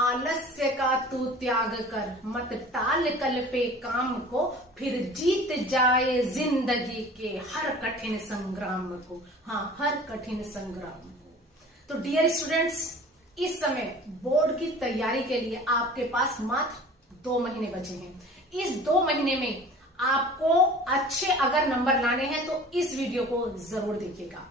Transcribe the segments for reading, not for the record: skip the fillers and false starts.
आलस्य का तू त्याग कर, मत टाल कल पे काम को, फिर जीत जाए जिंदगी के हर कठिन संग्राम को। हाँ, हर कठिन संग्राम को। तो डियर स्टूडेंट्स, इस समय बोर्ड की तैयारी के लिए आपके पास मात्र 2 महीने बचे हैं। इस 2 महीने में आपको अच्छे अगर नंबर लाने हैं तो इस वीडियो को जरूर देखिएगा।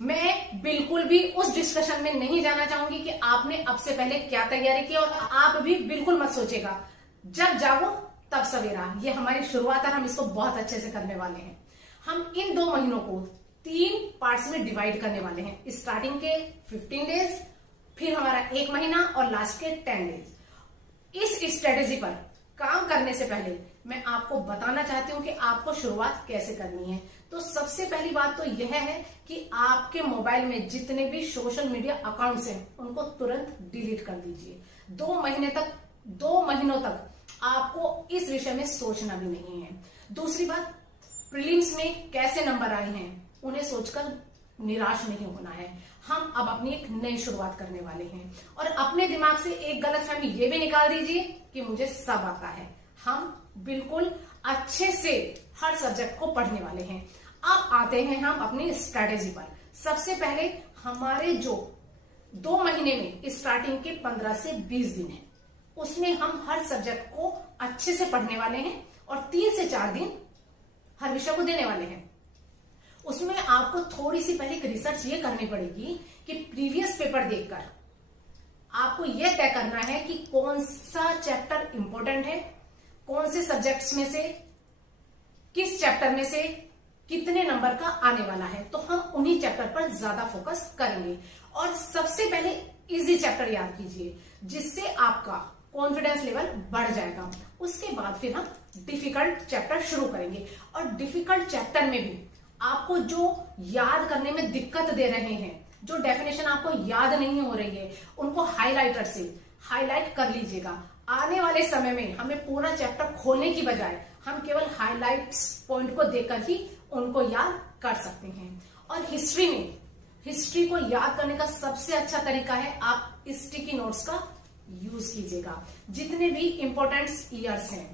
मैं बिल्कुल भी उस डिस्कशन में नहीं जाना चाहूंगी कि आपने अब से पहले क्या तैयारी की, और आप भी बिल्कुल मत सोचेगा जब जागो तब सवेरा। ये हमारी शुरुआत है, हम इसको बहुत अच्छे से करने वाले हैं। हम इन 2 महीनों को 3 पार्ट्स में डिवाइड करने वाले हैं। स्टार्टिंग के 15 डेज, फिर हमारा 1 महीना और लास्ट के 10 डेज। इस स्ट्रेटेजी पर काम करने से पहले मैं आपको बताना चाहती हूं कि आपको शुरुआत कैसे करनी है। तो सबसे पहली बात तो यह है कि आपके मोबाइल में जितने भी सोशल मीडिया अकाउंट्स हैं उनको तुरंत डिलीट कर दीजिए। 2 महीनों तक आपको इस विषय में सोचना भी नहीं है। दूसरी बात, प्रीलिम्स में कैसे नंबर आए हैं उन्हें सोचकर निराश नहीं होना है। हम अब अपनी एक नई शुरुआत करने वाले हैं, और अपने दिमाग से एक गलतफहमी ये भी निकाल दीजिए कि मुझे सब आता है। हम बिल्कुल अच्छे से हर सब्जेक्ट को पढ़ने वाले हैं। अब आते हैं हम अपनी स्ट्रेटेजी पर। सबसे पहले हमारे जो 2 महीने में स्टार्टिंग के 15 से 20 दिन है, उसमें हम हर सब्जेक्ट को अच्छे से पढ़ने वाले हैं और 3 से 4 दिन हर विषय को देने वाले हैं। उसमें आपको थोड़ी सी पहले एक रिसर्च ये करनी पड़ेगी कि प्रीवियस पेपर देखकर आपको यह तय करना है कि कौन सा चैप्टर इंपॉर्टेंट है, कौन से सब्जेक्ट्स में से किस चैप्टर में से कितने नंबर का आने वाला है। तो हम उन्हीं चैप्टर पर ज्यादा फोकस करेंगे। और सबसे पहले इजी चैप्टर याद कीजिए, जिससे आपका कॉन्फिडेंस लेवल बढ़ जाएगा। उसके बाद फिर हम डिफिकल्ट चैप्टर शुरू करेंगे, और डिफिकल्ट चैप्टर में भी आपको जो याद करने में दिक्कत दे रहे हैं, जो डेफिनेशन आपको याद नहीं हो रही है, उनको हाइलाइटर से हाईलाइट कर लीजिएगा। आने वाले समय में हमें पूरा चैप्टर खोलने की बजाय हम केवल हाइलाइट्स पॉइंट को देखकर ही उनको याद कर सकते हैं। और हिस्ट्री को याद करने का सबसे अच्छा तरीका है आप स्टिकी नोट्स का यूज कीजिएगा। जितने भी इंपॉर्टेंट ईयर्स हैं,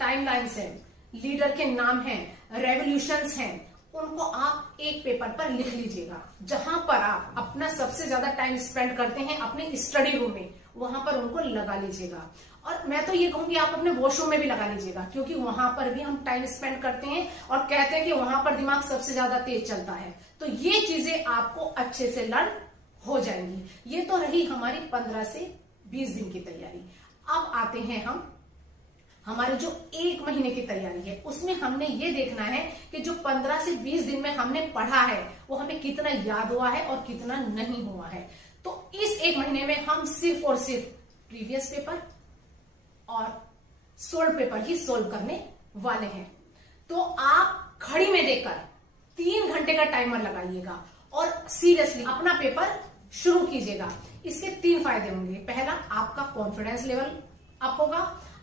टाइमलाइंस हैं, लीडर के नाम हैं, रेवोल्यूशंस हैं, उनको आप एक पेपर पर लिख लीजिएगा। जहां पर आप अपना सबसे ज्यादा टाइम स्पेंड करते हैं अपने स्टडी रूम में, वहां पर उनको लगा लीजिएगा। और मैं तो ये कहूंगी आप अपने वॉशरूम में भी लगा लीजिएगा, क्योंकि वहां पर भी हम टाइम स्पेंड करते हैं और कहते हैं कि वहां पर दिमाग सबसे ज्यादा तेज चलता है। तो ये चीजें आपको अच्छे से लर्न हो जाएंगी। ये तो रही हमारी 15 से 20 दिन की तैयारी। अब आते हैं हम हमारे जो 1 महीने की तैयारी है, उसमें हमने ये देखना है कि जो 15 से 20 दिन में हमने पढ़ा है वो हमें कितना याद हुआ है और कितना नहीं हुआ है। तो इस 1 महीने में हम सिर्फ और सिर्फ प्रीवियस पेपर और सोल्व पेपर ही सोल्व करने वाले हैं। तो आप घड़ी में देखकर 3 घंटे का टाइमर लगाइएगा और सीरियसली अपना पेपर शुरू कीजिएगा। इसके 3 फायदे होंगे। पहला, आपका कॉन्फिडेंस लेवल अप होगा।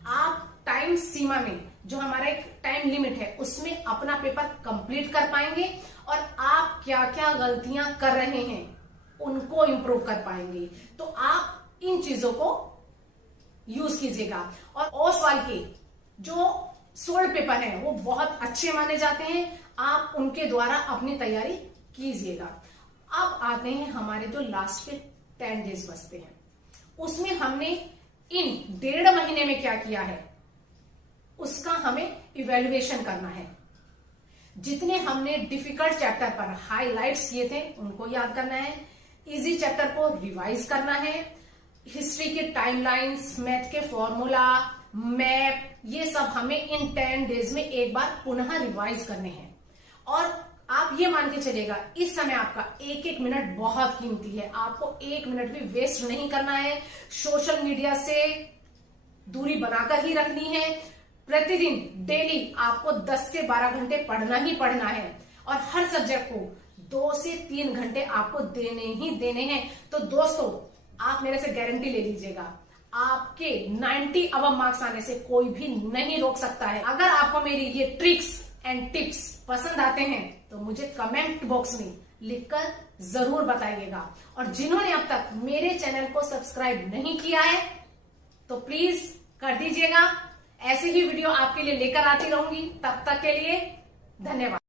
आप टाइम सीमा में, जो हमारा एक टाइम लिमिट है, उसमें अपना पेपर कंप्लीट कर पाएंगे, और आप क्या क्या गलतियां कर रहे हैं उनको इंप्रूव कर पाएंगे। तो आप इन चीजों को यूज कीजिएगा। और ओसवाल के जो सोल्व पेपर हैं वो बहुत अच्छे माने जाते हैं, आप उनके द्वारा अपनी तैयारी कीजिएगा। अब आते हैं हमारे जो लास्ट के 10 डेज बचते हैं, उसमें हमने इन 1.5 महीने में क्या किया है उसका हमें इवेल्युएशन करना है। जितने हमने डिफिकल्ट चैप्टर पर हाइलाइट्स किए थे उनको याद करना है, इजी चैप्टर को रिवाइज करना है, हिस्ट्री के टाइमलाइंस, मैथ के फॉर्मूला, मैप, ये सब हमें इन 10 डेज में एक बार पुनः रिवाइज करने हैं। और आप ये मान के चलेगा, इस समय आपका 1-1 मिनट बहुत कीमती है। आपको 1 मिनट भी वेस्ट नहीं करना है। सोशल मीडिया से दूरी बनाकर ही रखनी है। प्रतिदिन डेली आपको 10 से 12 घंटे पढ़ना ही पढ़ना है, और हर सब्जेक्ट को 2 से 3 घंटे आपको देने ही देने हैं। तो दोस्तों, आप मेरे से गारंटी ले लीजिएगा, आपके 90 अबव मार्क्स आने से कोई भी नहीं रोक सकता है। अगर आपको मेरी ये ट्रिक्स एंड टिप्स पसंद आते हैं तो मुझे कमेंट बॉक्स में लिखकर जरूर बताइएगा। और जिन्होंने अब तक मेरे चैनल को सब्सक्राइब नहीं किया है तो प्लीज कर दीजिएगा। ऐसे ही वीडियो आपके लिए लेकर आती रहूंगी। तब तक के लिए धन्यवाद।